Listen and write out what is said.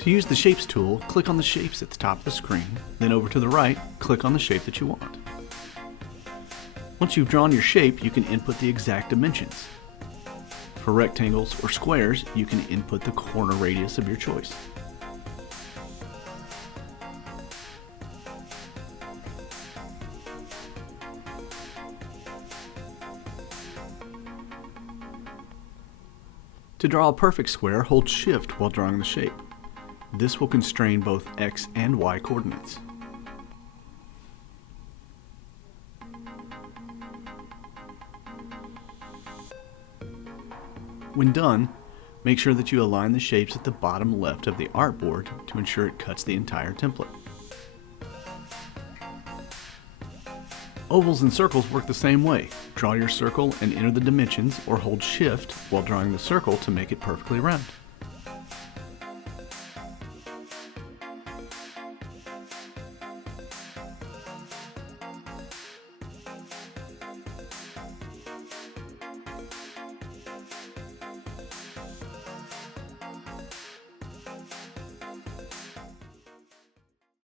To use the Shapes tool, click on the shapes at the top of the screen, then over to the right, click on the shape that you want. Once you've drawn your shape, you can input the exact dimensions. For rectangles or squares, you can input the corner radius of your choice. To draw a perfect square, hold Shift while drawing the shape. This will constrain both X and Y coordinates. When done, make sure that you align the shapes at the bottom left of the artboard to ensure it cuts the entire template. Ovals and circles work the same way. Draw your circle and enter the dimensions, or hold Shift while drawing the circle to make it perfectly round.